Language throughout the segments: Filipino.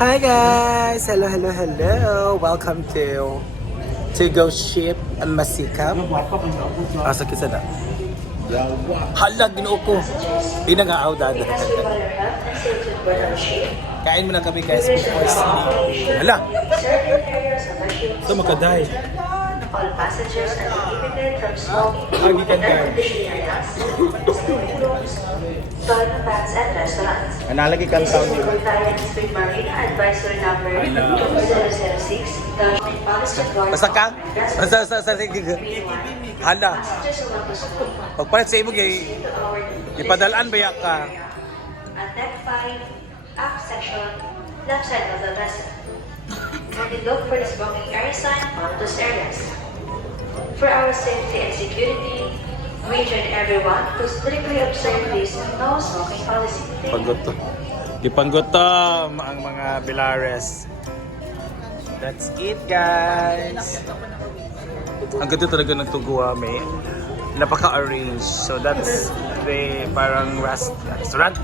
Hi guys! Hello, hello, hello! Welcome to Go Ship and Masikap. Asa kisa na? Hala, ginoo ko! Di na nga ako dada. Kain mo na kami guys before sleep. Hala! Ito makaday. All passengers are prohibited from smoking Agi ka guys. toilet bags and restaurants. Analagi kang This taon is niyo. Bulgarian Street Marina Advisory Number 006. The policy guard. Basta ka? Basta Hala! Passengers who want to smoke. Pagpalit sa imo kay ipadalaan ba ya ka? At deck 5, aft section, left side of the vessel. And look for the smoking area sign on those areas. For our safety and security, we urge everyone to strictly observe this no smoking policy. Panggutom. Ipanggutom ang mga Bilares. That's it guys. Ang ganda talaga ng Tuguame. Napaka-arrange. So that's the parang restaurant.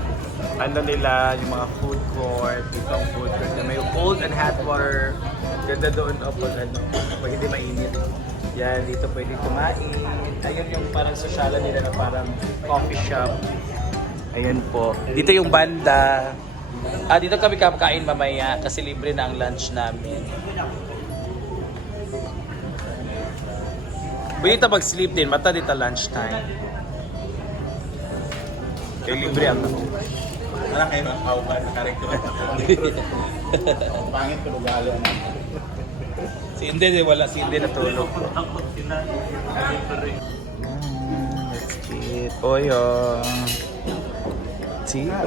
Ano nila, yung mga food court, itong food court na may cold and hot water. Ganda doon pag hindi mainit. Yan, dito pwede kumain. Ayun yung parang sosyalan nila na parang coffee shop. Ayun po. Dito yung banda. Dito kami kakain mamaya kasi libre na ang lunch namin. Pwede dito mag-sleep din. Mata dito lunch time. Kaya libre ang Wala kayo mga kauban na karekto. Pangit ko lugalo na. Si Inde, wala si Inde natulog. Let's get Oyo. Tia.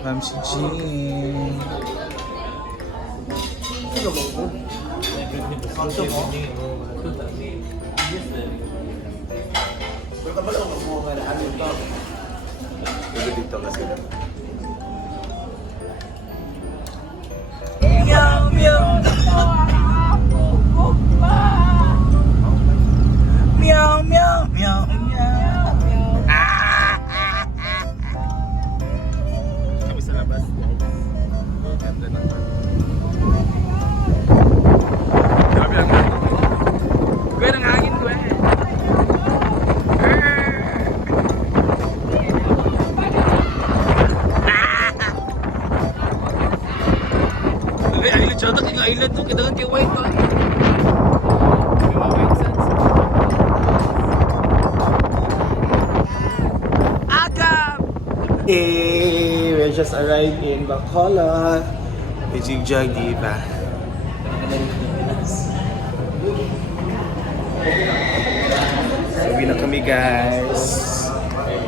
Ma'am si Jean. Dito kasi. Meow, meow. Meow, meow, meow, meow. Kami sa labas. Ganda ng Grabe lang. Kuya, nang hangin ko eh. Island siya, taking island to, kita kang white pa. Agam! Hey, we just arrived in Bacolod. May jigjag, di ba? Sabi na kami guys.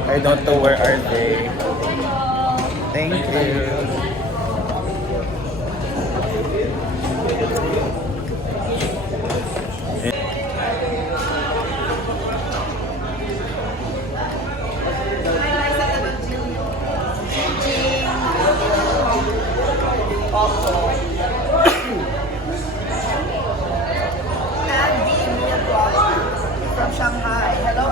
I don't know where are they. Thank you. From Shanghai. Hello,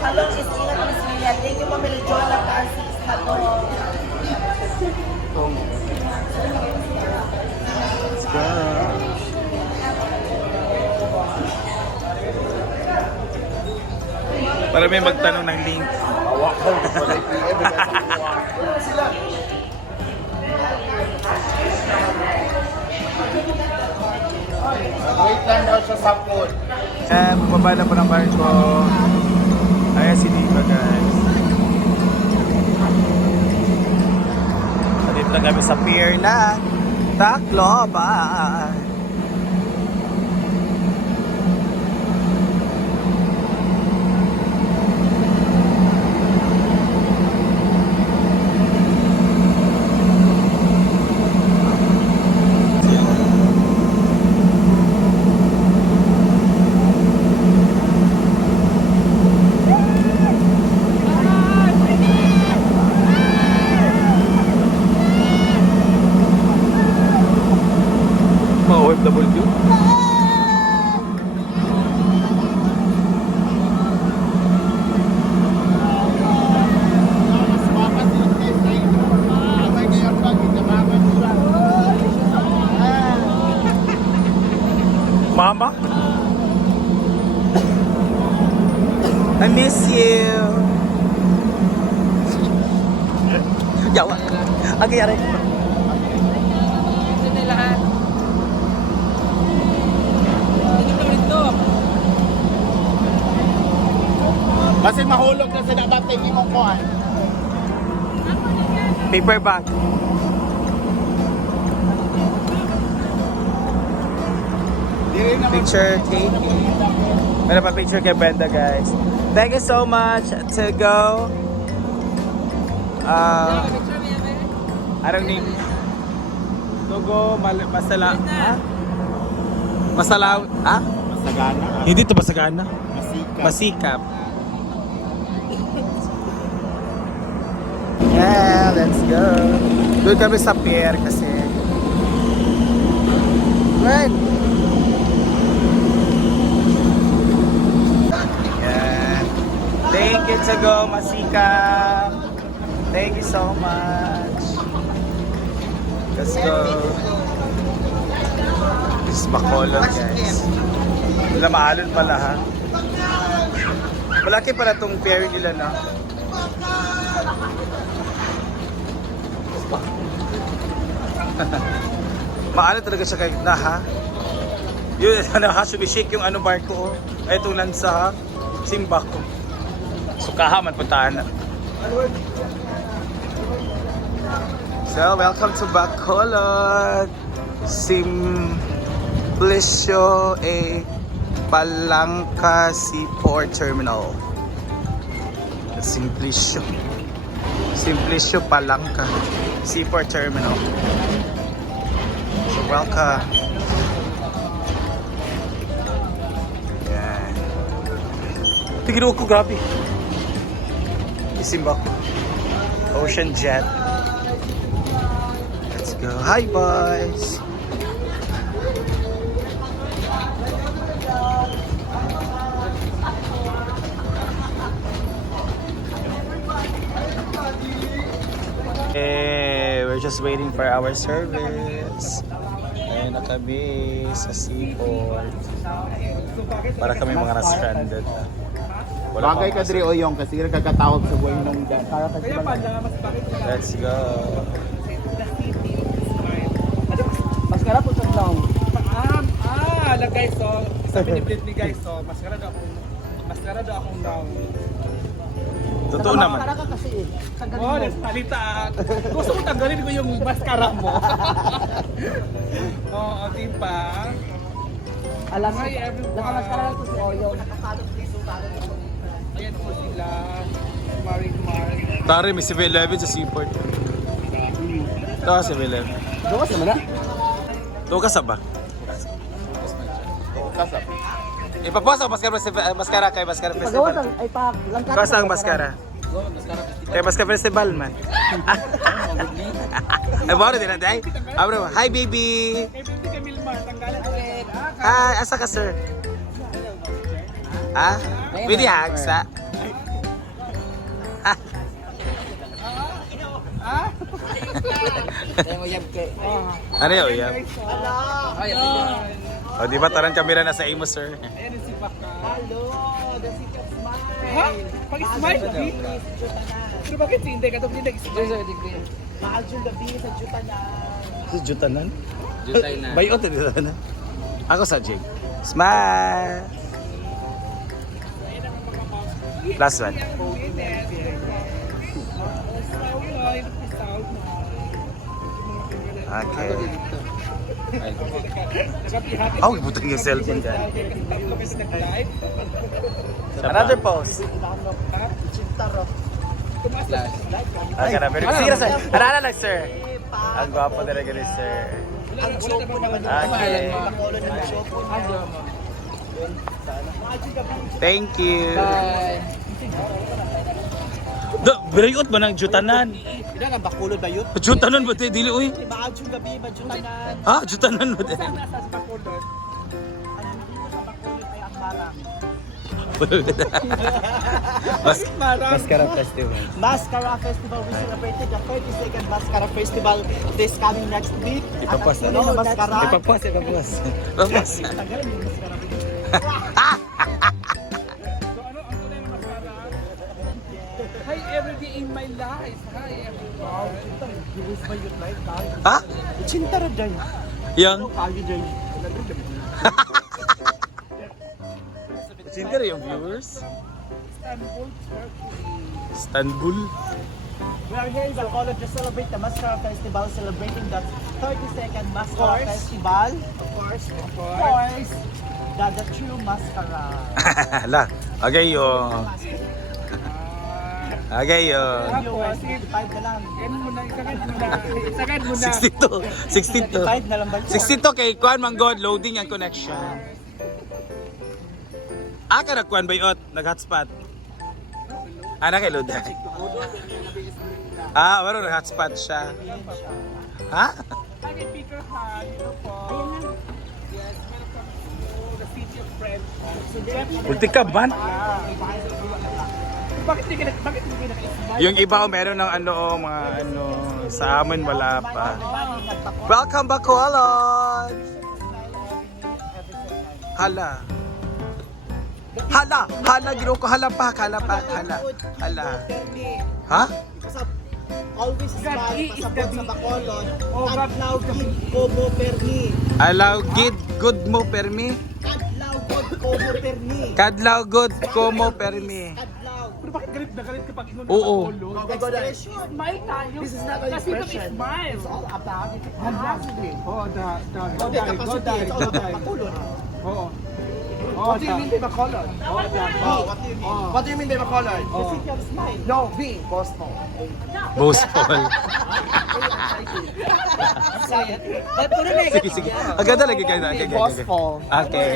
Hello, Miss Ina, Miss Mia. Thank you, Ma'am Joanna Cassis. Hello. Let's go. Para may magtanong ng link. Wait lang daw siya sa pool. Bumaba na po ng barko. Ayan si Diva guys. Dito na kami sa pier na Tacloban. I miss you. Yawa. Ang kayari. Sino lahat? Ito. Kasi mahulog na sila dati hindi mo kuhan. Paper bag. Di rin naman. Picture taking. Meron pa picture kay Brenda, guys. Thank you so much to go. I don't need to go masala. Ha? Masalaw. Ha? Masagana. Hindi to masagana. Masika. Masikap. Yeah, let's go. Doon kami sa pier kasi. Good. Yeah. Thank you to go, Masikap. Thank you so much. Let's go. This is Bacolod, guys. Wala maalon pala, ha? Malaki pala tong pier nila, na. Maano talaga siya kahit na, ha? Yun, ha, sumishake yung ano barko, oh. Ay, itong lansa, ha? Simba ko. Sukaha man puntahan na. So, welcome to Bacolod. Simplicio A. Palangka Seaport Terminal. Simplicio. Simplicio Palangka Seaport Terminal. So, welcome. Yan. Tignan ko, grabe. Isimba ko. Ocean Jet. Let's go. Hi, boys. Okay, we're just waiting for our service. Ayun na kami sa seaport. Para kami mga na-stranded. Bagay ka diri oyong kasi kakatawag sa buhay mong dyan. Let's go. Maskara po sa long. Lang guys, so sabi ni Britney guys, so maskara daw akong long. Totoo naman. Maskara ka kasi eh. Oh, salita. Gusto ko tanggalin ko yung maskara mo. Oo, di ba? Alam mo, nakamaskara lang po si Oyo. Nakakalot dito para dito. Ayan po sila. Maring. Tari, may 7-Eleven sa seaport. Ito ka 7-Eleven. Doon ka na? Ito ka sa ba? Kasap. Ipapasa ko maskara kay Maskara Pagawa Festival. ay pa langkat. Basta ang maskara. Kay Maskara Festival man. Ay, bawal din na day. Abro, hi baby. Kay Binti Camilmar, tanggalan ulit. Hi, asa ka sir? Ha? Pwede hugs ha? Ano yun? Uyab? O, di ba tarang kamera na sa imo, sir? Ayan si Paka. Hello, the city of smile. Ha? Pag-smile? Pero bakit si Inday? Katong Inday smile. Mahal yung gabi sa Jutanan. Si Jutanan? Jutanan. Bayot na dito na. Ako sa Jake. Smile! Last one. Okay. Oh, ibutang yung cellphone ka. Another pose. Okay na, pero sige na sir. Ano lang sir? Ang gwapo talaga ni sir. Ang joke po naman Okay. Thank you. Berayot ba ng Jutanan? Hindi nga bakulod ba yun? Jutanan ba tayo? Dili, uy. Mahal yung gabi ba Jutanan? Ah, Jutanan ba tayo? Nasa sa bakulod? Ano dito sa bakulod ay ang marang. Mascara Festival. Mascara Festival, we celebrated the 32nd Mascara Festival this coming next week. Ipapas na. At ang tunay na mascara. Ipapas. Ipapas. Tagal yung mascara. So ano ang tunay na mascara? lies. Hi, everyone. Ha? Cinta ra dyan. Yung? Kagi dyan. Sinta rin yung viewers? Istanbul, Turkey. Istanbul? We are here in Bacolod to celebrate the Mascara Festival, celebrating the 32nd Mascara Festival. Of course. The true mascara. Hala, agay yun. Agay yun. Viewers, 55 na lang. Yan muna, isagad muna. 62. 55 na lang ba? 62 kay Kuan Manggod, loading ang connection. Ka na Kuan Bayot, nag-hotspot. Kay load. Wala nag-hotspot siya. Ha? Hi, Peter Han. Hello po. Yes, welcome to the city of friends. Ulti ka ban? Bakit hindi ka naka-smile? Yung iba meron ng mga sa amin wala pa. Welcome Bacolod! Hala. Giro ko hala. Ha? Always smile, is pasabot the sa Bacolod. Oh, Kadlaw gid Kobo Perni. Allow good mo permi. Kadlaw gid Kobo Perni. Kadlaw good komo permi. Kadlaw. Pero bakit galit na galit kapag inuna Oo. Expression. Smile tayo. This is not an Kasi ito expression. smile. It's all about it. Capacity. Oh, the capacity. It's all about Bacolod. What do you mean by Bacolod? What do you mean? What do you mean by Bacolod? The city of smile. No, B. Boston. Boss Paul. Sige. Ang ganda lagi kayo. Okay.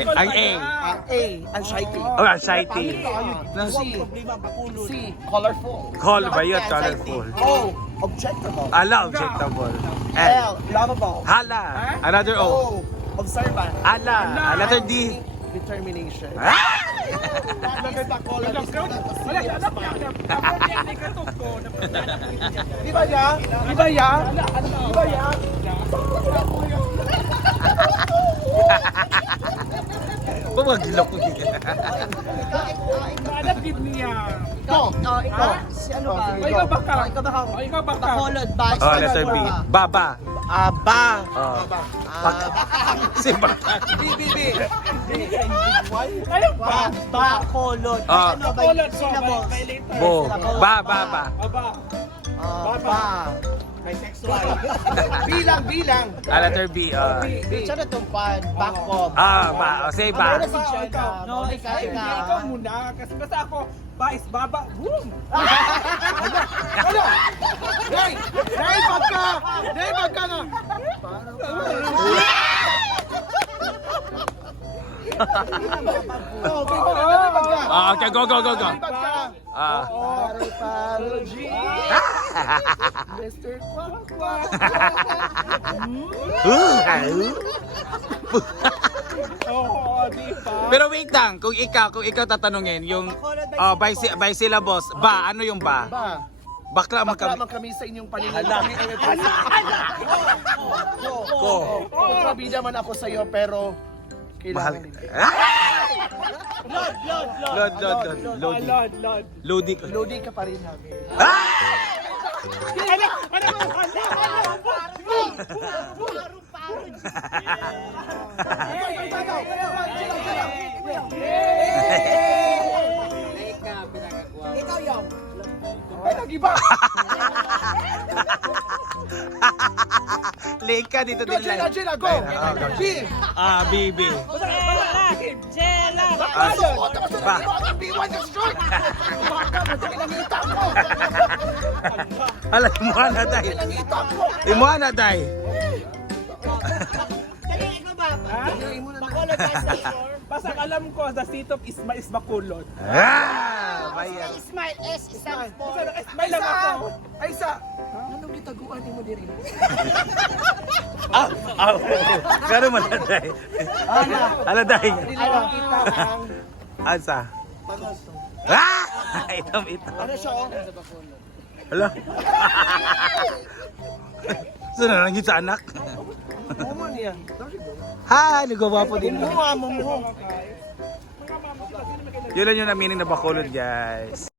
Ang A. A. Ang shiny. Oh, ang shiny. Problema Bacolod. C. Colorful. Call Bayot, colorful. O. Objectable. Ala, objectable. L. L. Lovable. Hala. Another O. O. Observant. Ala. Another D. Determination. Di ba ya? Di ba ya? Di ba ya? Pumagilok ko. Alam din niya. Ikaw. Si ano ba? O, ikaw baka. Ikaw baka. O, ikaw baka. Bacolod ba? Oh, letter B. Baba. Ba. Oh. Si Baka. B. Ano ba? Bacolod. Ah. Ano ba? Bacolod. Syllables. By letter. Bo. Ba. Ba. Ba. Bisexual. Bilang. Letter B. Siya na itong pan. Backbob. Ba. Say ba. Ano si China? No, ikaw. Ikaw muna. Kasi basta ako, ba is baba. Boom! Day, pagka nga! Okay, go. G. Mr. Kwak. Oo, di ba? Pero wait lang, kung ikaw tatanungin, yung by syllables, ba, ano yung ba? Bakla man Bakla kami. man kami sa inyong paningin. Ko. Kontrabida man ako sa iyo, pero Mahal. kailangan hindi. Lodi. Lodi. Lodi ka pa rin namin. Ikaw yung. Ay, nag-iba! Leka dito din lang. Jela, go! B! BB. Jela! Ba. B1 yung short! Nangita ko! Ala, imuha na day. Imuha na day. Bacolod basta alam ko, the seat of Isma is Bacolod. Bayan. Smile S stands for. May lang ako. Ay, isa! Anong gitaguan mo diri? Kano man na day. Ala day. Nilang kita ang... Asa? Ito. Ano siya, oh? Hala. Saan na lang yun sa anak? Uma niya. Hi, nagawa po din. Mumuha. Yun lang yung meaning na Bacolod, guys.